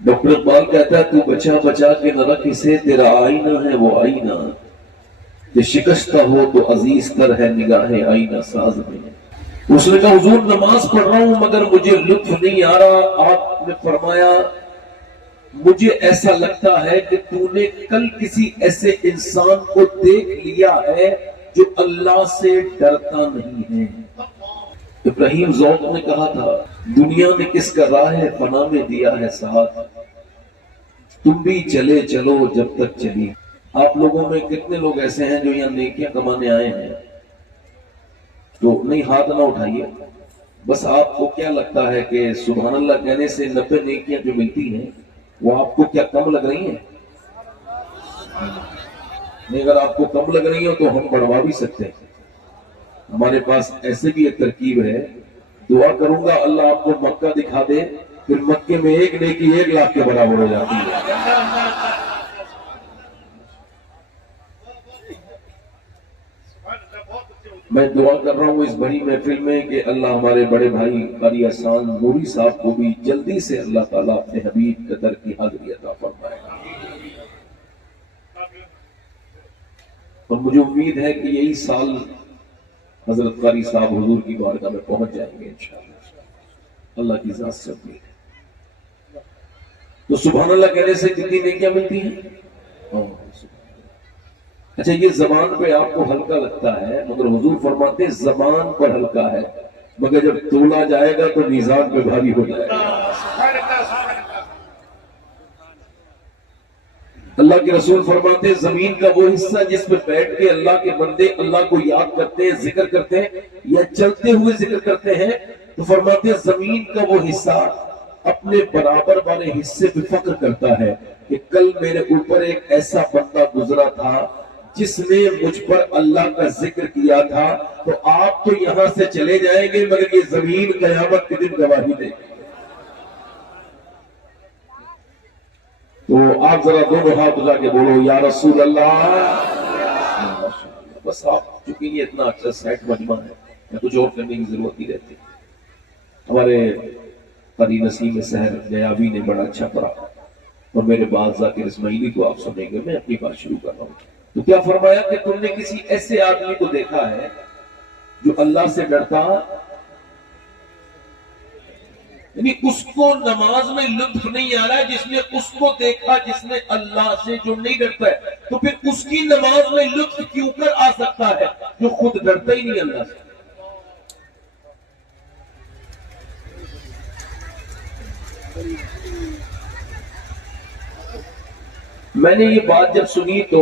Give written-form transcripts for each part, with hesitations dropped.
Doctor Iqbal کہتا ہے تو بچا بچا کے نہ رکھ اسے، تیرا آئینہ ہے وہ آئینہ، کہ شکستہ ہو تو عزیز تر ہے نگاہ آئینہ ساز میں۔ اس نے کہا حضور نماز پڑھ رہا ہوں مگر مجھے لطف نہیں آ رہا۔ آپ نے فرمایا مجھے ایسا لگتا ہے کہ تو نے کل کسی ایسے انسان کو دیکھ لیا ہے جو اللہ سے ڈرتا نہیں ہے۔ ابراہیم ذوق نے کہا تھا دنیا نے کس کا راہ ہے فنا میں دیا ہے ساتھ، تم بھی چلے چلو جب تک چلی۔ آپ لوگوں میں کتنے لوگ ایسے ہیں جو یہاں نیکیاں کمانے آئے ہیں؟ تو نہیں، ہاتھ نہ اٹھائیے۔ بس آپ کو کیا لگتا ہے کہ سبحان اللہ کہنے سے 90 نیکیاں جو ملتی ہیں وہ آپ کو کیا کم لگ رہی ہیں؟ نہیں، اگر آپ کو کم لگ رہی ہو تو ہم بڑھوا بھی سکتے ہیں۔ ہمارے پاس ایسے بھی ایک ترکیب ہے، دعا کروں گا اللہ آپ کو مکہ دکھا دے، پھر مکے میں ایک نیکی 1 لاکھ کے برابر ہو جاتی ہے۔ میں دعا کر رہا ہوں اس بڑی محفل میں کہ اللہ ہمارے بڑے بھائی قاری احسان نوری صاحب کو بھی جلدی سے اللہ تعالیٰ اپنے حبیب قدر کی حاضری عطا فرمائے۔ اور مجھے امید ہے کہ یہی سال حضرت قاری صاحب حضور کی بارگاہ میں پہنچ جائیں گے انشاءاللہ، اللہ کی ذات سے امید ہے۔ تو سبحان اللہ کہنے سے کتنی نیکیاں ملتی ہیں؟ اچھا، یہ زبان پہ آپ کو ہلکا لگتا ہے مگر حضور فرماتے ہیں زبان پر ہلکا ہے مگر جب تولا جائے گا تو میزان پہ بھاری ہو جائے گا۔ اللہ کے رسول فرماتے ہیں زمین کا وہ حصہ جس پہ بیٹھ کے اللہ کے بندے اللہ کو یاد کرتے ہیں، ذکر کرتے ہیں یا چلتے ہوئے ذکر کرتے ہیں، تو فرماتے ہیں زمین کا وہ حصہ اپنے برابر والے حصے پہ فخر کرتا ہے کہ کل میرے اوپر ایک ایسا بندہ گزرا تھا جس نے مجھ پر اللہ کا ذکر کیا تھا۔ تو آپ تو یہاں سے چلے جائیں گے مگر یہ زمین قیامت کے دن گواہی دے گی۔ تو آپ ذرا دونوں ہاتھ اٹھا کے بولو یا رسول اللہ۔ بس آپ چونکہ یہ اتنا اچھا سیٹ مجمع ہے، میں کچھ اور کرنے کی ضرورت نہیں رہتی۔ ہمارے قاری نسیم سحر نیابی نے بڑا اچھا پڑھا اور میرے بعد ذاکر اسماعیلی کو آپ سنیں گے۔ میں اپنی بات شروع کر رہا ہوں۔ تو کیا فرمایا کہ تم نے کسی ایسے آدمی کو دیکھا ہے جو اللہ سے ڈرتا، یعنی اس کو نماز میں لطف نہیں آ رہا ہے، جس نے اس کو دیکھا جس نے اللہ سے جو نہیں ڈرتا ہے، تو پھر اس کی نماز میں لطف کیوں کر آ سکتا ہے جو خود ڈرتا ہی نہیں اللہ سے؟ میں نے یہ بات جب سنی تو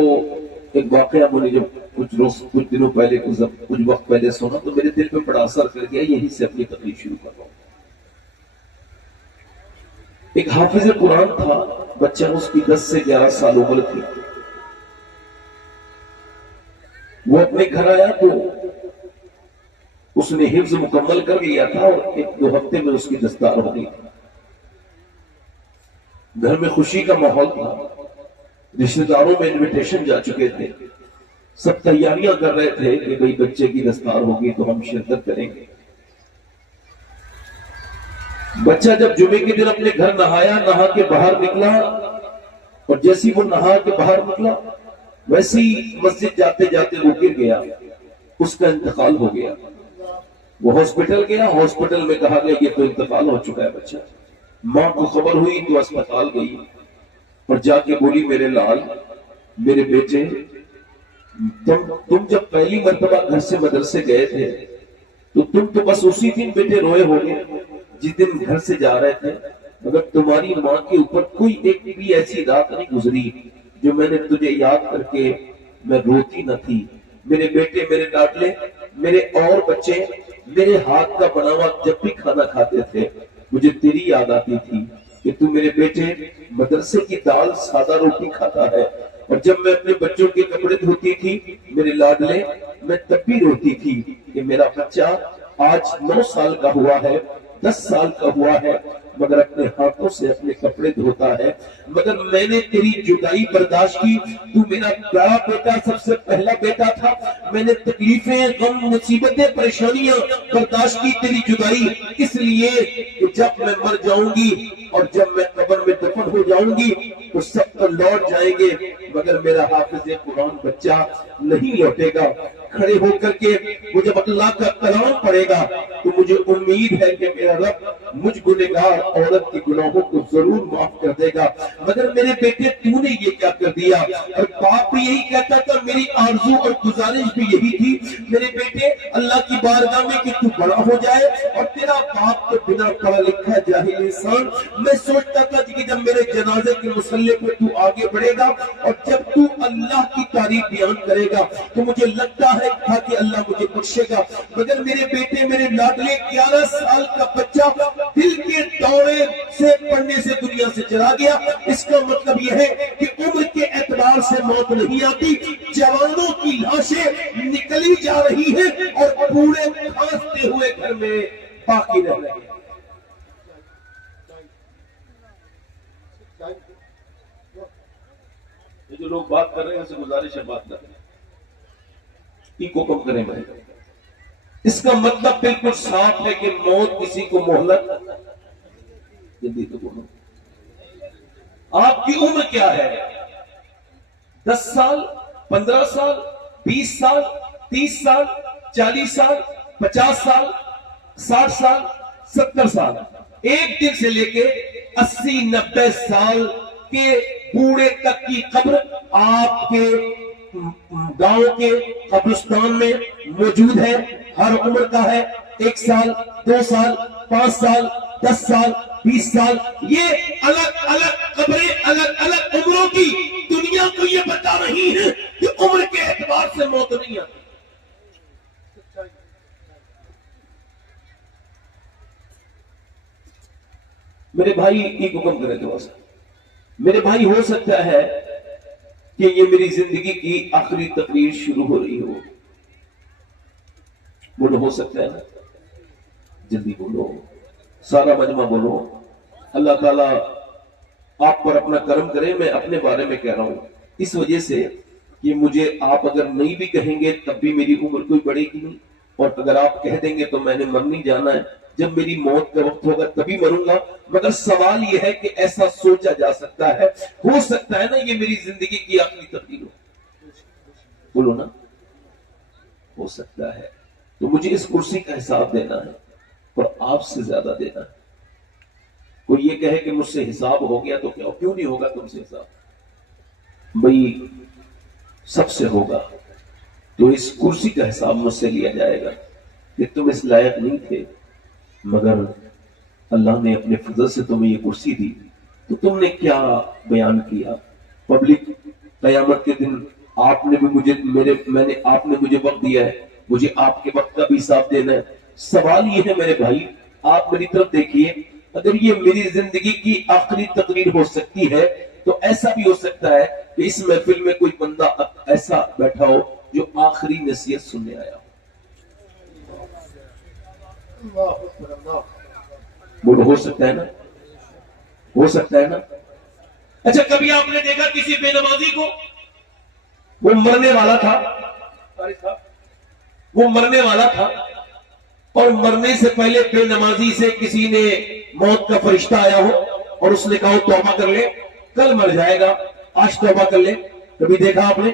ایک واقعہ مجھے جب کچھ دنوں پہلے کچھ وقت پہلے سنا تو میرے دل پہ بڑا اثر کر گیا، یہیں سے اپنی تقریر شروع کر رہا ہوں۔ ایک حافظ قرآن تھا، بچہ اس کی 10 سے 11 سال عمر تھی۔ وہ اپنے گھر آیا تو اس نے حفظ مکمل کر لیا تھا اور 1-2 ہفتے میں اس کی دستار ہو گئی۔ گھر میں خوشی کا ماحول تھا، رشتہ داروں میں انویٹیشن جا چکے تھے، سب تیاریاں کر رہے تھے کہ بھئی بچے کی دستار ہوگی تو ہم شرکت کریں گے۔ بچہ جب جمعے کے دن اپنے گھر نہایا، نہا کے باہر نکلا اور جیسی وہ نہا کے باہر نکلا ویسی مسجد جاتے جاتے وہ گر گیا، اس کا انتقال ہو گیا۔ وہ ہاسپٹل گیا، ہاسپٹل میں کہا گیا یہ تو انتقال ہو چکا ہے بچہ۔ ماں کو خبر ہوئی تو اسپتال گئی اور جا کے بولی میرے لال، میرے بیٹے، تم جب پہلی مرتبہ گھر سے مدرسے گئے تھے تو تم تو بس اسی دن بیٹے روئے ہوگے جس دن گھر سے جا رہے تھے، مگر تمہاری ماں کے اوپر کوئی ایک بھی ایسی رات نہیں گزری جو میں نے تجھے یاد کر کے میں روتی نہ تھی۔ میرے بیٹے، میرے لاڈلے، میرے اور بچے میرے ہاتھ کا بنا ہوا جب بھی کھانا کھاتے تھے مجھے تیری یاد آتی تھی کہ تو میرے بیٹے مدرسے کی دال سادہ روٹی کھاتا ہے، اور جب میں اپنے بچوں کے کپڑے دھوتی تھی میرے لاڈلے، میں تب بھی روتی تھی کہ میرا بچہ آج 9 سال کا ہوا ہے، 10 سال کا ہوا ہے، مگر اپنے ہاتھوں سے اپنے کپڑے دھوتا ہے. مگر میں نے تیری جدائی برداشت کی. تو میرا بڑا بیٹا، سب سے پہلا بیٹا تھا. میں نے تکلیفیں، غم، مصیبتیں، پریشانیاں برداشت کی تیری جدائی، اس لیے کہ جب میں مر جاؤں گی اور جب میں قبر میں دفن ہو جاؤں گی تو سب تو لوٹ جائیں گے، مگر میرا حافظ قرآن بچہ نہیں لوٹے گا. کھڑے ہو کر کے وہ جب اللہ کا کلام پڑھے گا تو مجھے امید ہے کہ میرا رب مجھ گنہگار عورت کے گناہوں کو ضرور معاف کر دے گا. مگر میرے بیٹے تو نے یہ کیا کر دیا؟ اور باپ بھی یہی کہتا تھا، میری آرزو اور گزارش بھی یہی تھی میرے بیٹے اللہ کی بارگاہ میں کہ تو بڑا ہو جائے. اور تیرا باپ تو بنا پڑھا لکھا جاہل انسان. میں سوچتا تھا کہ جب میرے جنازے کے مصلی پہ تو آگے بڑھے گا اور جب تو اللہ کی تعریف بیان کرے گا تو مجھے لگتا ہے کہ اللہ مجھے بخشے گا. مگر میرے بیٹے، میرے لاڈلے 11 سال کا بچہ دل کے دورے سے پڑھنے سے دنیا سے چلا گیا. اس کا مطلب یہ ہے کہ عمر کے اعتبار سے موت نہیں آتی، جوانوں کی لاشیں نکلی جا رہی ہیں اور بوڑھے کھانستے ہوئے گھر میں باقی رہ رہے ہیں. یہ جو لوگ بات کر رہے ہیں اسے گزارش ہے بات کریں، کو کم کریں بھائی. اس کا مطلب بالکل صاف ہے کہ موت کسی کو مہلت جلدی تو بولو. آپ کی عمر کیا ہے؟ 10 سال، 15 سال، 20 سال، 30 سال، 40 سال، 50 سال، 60 سال، 70 سال. ایک دن سے لے کے 80-90 سال کے بوڑھے تک کی قبر آپ کے گاؤں کے قبرستان میں موجود ہے. ہر عمر کا ہے، 1 سال، 2 سال، 5 سال، 10 سال، 20 سال. یہ الگ الگ قبریں الگ الگ عمروں کی. دنیا کو یہ بتا رہی ہے کہ عمر کے اعتبار سے موت نہیں آتی. میرے بھائی ایک حکم کرے تھوڑا سا. میرے بھائی، ہو سکتا ہے کہ یہ میری زندگی کی آخری تقریر شروع ہو رہی ہو. بولو، ہو سکتا ہے نا؟ جلدی بولو، سارا مجمع بولو. اللہ تعالیٰ آپ پر اپنا کرم کرے. میں اپنے بارے میں کہہ رہا ہوں اس وجہ سے کہ مجھے آپ اگر نہیں بھی کہیں گے تب بھی میری عمر کوئی بڑھے گی نہیں، اور اگر آپ کہہ دیں گے تو میں نے مر نہیں جانا ہے. جب میری موت کا وقت ہوگا تبھی مروں گا. مگر سوال یہ ہے کہ ایسا سوچا جا سکتا ہے، ہو سکتا ہے نا یہ میری زندگی کی آخری تقریر ہو. بولو نا، ہو سکتا ہے. تو مجھے اس کرسی کا حساب دینا ہے اور آپ سے زیادہ دینا ہے. کوئی یہ کہے کہ مجھ سے حساب ہو گیا تو کیوں نہیں ہوگا تم سے حساب؟ بھئی سب سے ہوگا. تو اس کرسی کا حساب مجھ سے لیا جائے گا کہ تم اس لائق نہیں تھے، مگر اللہ نے اپنے فضل سے تمہیں یہ کرسی دی تو تم نے کیا بیان کیا. پبلک قیامت کے دن آپ نے بھی آپ نے مجھے وقت دیا ہے، مجھے آپ کے وقت کا بھی حساب دینا ہے. سوال یہ ہے میرے بھائی، آپ میری طرف دیکھیے. اگر یہ میری زندگی کی آخری تقریر ہو سکتی ہے تو ایسا بھی ہو سکتا ہے کہ اس محفل میں کوئی بندہ ایسا بیٹھا ہو جو آخری نصیحت سننے آیا ہو. بولو، ہو سکتا ہے نا؟ ہو سکتا ہے نا؟ اچھا، کبھی آپ نے دیکھا کسی بے نمازی کو؟ وہ مرنے والا تھا، وہ مرنے والا تھا اور مرنے سے پہلے بے نمازی سے کسی نے موت کا فرشتہ آیا ہو اور اس نے کہا توبہ کر لے، کل مر جائے گا، آج توبہ کر لے. کبھی دیکھا آپ نے؟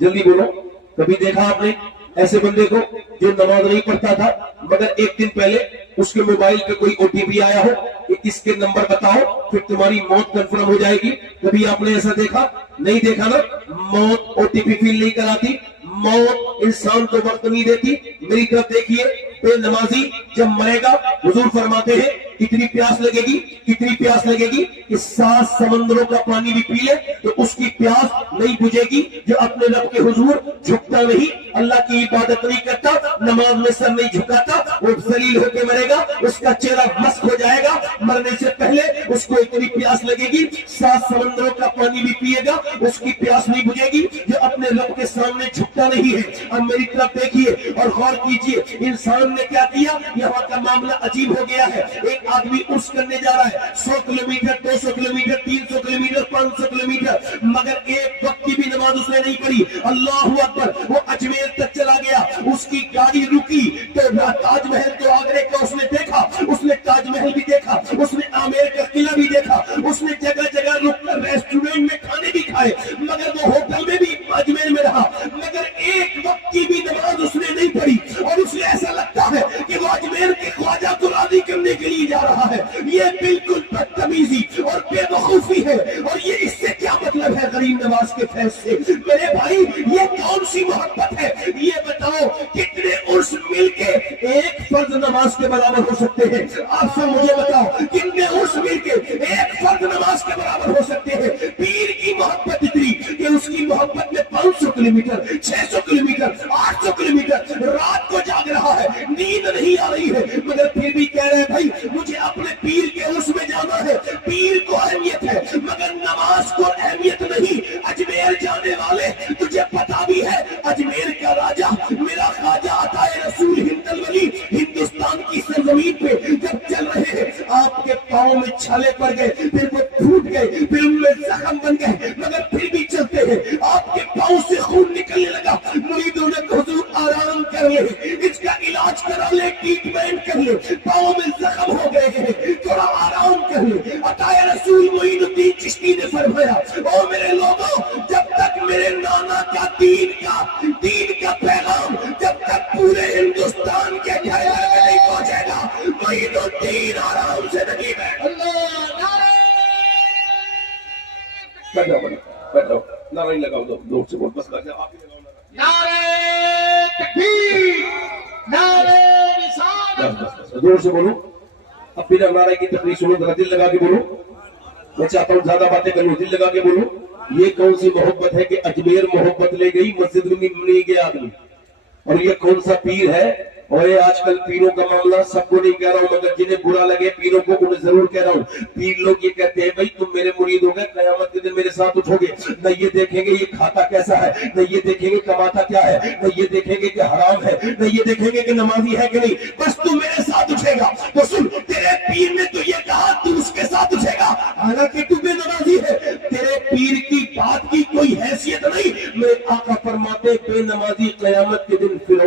جلدی بولو، کبھی دیکھا آپ نے ایسے بندے کو جو نماز نہیں پڑھتا تھا مگر ایک دن پہلے اس کے موبائل پہ کوئی او ٹی پی آیا ہو کہ اس کے نمبر بتاؤ پھر تمہاری موت کنفرم ہو جائے گی؟ کبھی آپ نے ایسا دیکھا؟ نہیں دیکھا نا. موت او ٹی پی فیل نہیں کراتی، موت انسان کو وقت نہیں دیتی. میری طرف دیکھیے، بے نمازی جب مرے گا حضور فرماتے ہیں کتنی پیاس لگے گی، کتنی پیاس لگے گی؟ کہ 7 سمندروں کا پانی بھی پی لے تو اس کی پیاس نہیں بجھے گی. جو اپنے رب کے حضور جھکتا نہیں, اللہ کی عبادت نہیں کرتا, نماز میں سر نہیں جھکاتا, وہ ذلیل ہو کے مرے گا, اس کا چہرہ مسخ ہو جائے گا, مرنے سے پہلے اس کو اتنی پیاس لگے گی 7 سمندروں کا پانی بھی پیے گا, اس کی پیاس نہیں بجھے گی. جو اپنے رب کے سامنے جھکتا نہیں ہے. اب میری طرف دیکھیے اور غور کیجئے, انسان نے کیا کیا؟ یہاں کا معاملہ عجیب ہو گیا ہے. ایک آدمی عرس کرنے جا رہا ہے, 100 کلومیٹر, 200 کلومیٹر, 300 کلومیٹر, 500 کلومیٹر, مگر ایک وقت کی بھی نماز اس نے نہیں پڑھی. اللہ اکبر. وہ اجمیر تک چلا گیا, اس کی گاڑی رکی تو تاج محل تو آگرے کا اس نے دیکھا, اس نے تاج محل بھی دیکھا, اس نے آمیر کا قلعہ بھی دیکھا, اس نے جگہ جگہ رک کر ریسٹورنٹ میں کھانے بھی کھائے, مگر وہ ہوٹل میں بھی اجمیر میں رہا, مگر ایک وقت کی بھی نماز اس نے نہیں پڑھی. اور اسے ایسا لگتا ہے کہ وہ اجمیر کے خواجہ کو راضی کرنے کے لیے جا رہا ہے. یہ بالکل بدتمیزی اور بے وقوفی ہے. اور یہ اس سے کیا مطلب ہے غریب نواز کے فیض سے؟ میرے بھائی یہ کون سی محبت ہے؟ یہ بتاؤ کتنے عرس مل کے ایک فرض نماز کے برابر ہو سکتے ہیں؟ آپ سب مجھے بتاؤ کتنے عرس مل کے ایک فرض نماز کے برابر ہو سکتے ہیں؟ پیر کی محبت اتنی کہ اس کی محبت میں 500 کلومیٹر, 600 کلومیٹر, 800 کلومیٹر رات کو جاگ رہا ہے, نیند نہیں آ رہی ہے, مگر پھر بھی کہہ رہے ہیں بھائی مجھے اپنے پیر کے عرس میں جانا ہے. پیر کو اہمیت ہے مگر نماز کو اہمیت نہیں. اجمیر جانے والے تجھے پتا بھی ہے اجمیر کا راجہ میرا خواجہ عطا رسول ہند الولی ہندوستان کی سرزمین پہ جب چل رہے ہیں آپ کے پاؤں میں چھالے پڑ گئے, پھر وہ پھوٹ گئے, پھر ان میں زخم بن گئے, مگر پھر بھی چلتے ہیں. آپ کے پاؤں سے خون نکلنے لگا, مریدوں نے حضور آرام کر لے, اس کا علاج کرا لے, ٹریٹمنٹ کر لے, پاؤں میں زخم ہو گئے ہیں, تھوڑا آرام کر لے. عطا رسول معین الدین چشتی نے فرمایا او میرے لوگوں, جب تک میرے نانا کا دین کا پیغام جب تک پورے ہندوستان کے گھر گھر میں نہیں پہنچے گا, معین الدین آرام سے نہیں بیٹھے. بیٹھو نعرہ ہی لگاؤ, دو سے بول, بس لگا آپ ہی لگاؤ. نعرہ تکبیر, نعرہ رسالت. زور سے بولو. اب بنا نعرہ کی تقریر سنو, ذرا دل لگا کے بولو. میں چاہتا ہوں زیادہ باتیں کروں, دل لگا کے بولو. یہ کون سی محبت ہے کہ اجمیر محبت لے گئی, مسجد میں نہیں گیا آدمی. اور یہ کون سا پیر ہے؟ اور یہ آج کل پیروں کا معاملہ سب کو نہیں کہہ رہا ہوں, مگر جنہیں برا لگے پیروں کو انہیں ضرور کہہ رہا ہوں. پیر لوگ یہ کہتے ہیں بھائی تم میرے مرید ہو گئے, قیامت کے دن میرے ساتھ اٹھو گے, نہ یہ دیکھیں گے یہ کھاتا کیسا ہے, نہ یہ دیکھیں گے کماتا کیا ہے, نہ یہ دیکھیں گے کہ حرام ہے, نہ یہ دیکھیں گے کہ نمازی ہے کہ نہیں, بس تم میرے ساتھ اٹھے گا. تو سن, تیرے پیر نے تو یہ کہا تو اس کے ساتھ اٹھے گا, حالانکہ تو بے نمازی ہے. تیرے پیر کی بات کی کوئی حیثیت نہیں. میرے آقا فرماتے بے نمازی قیامت کے دن پھر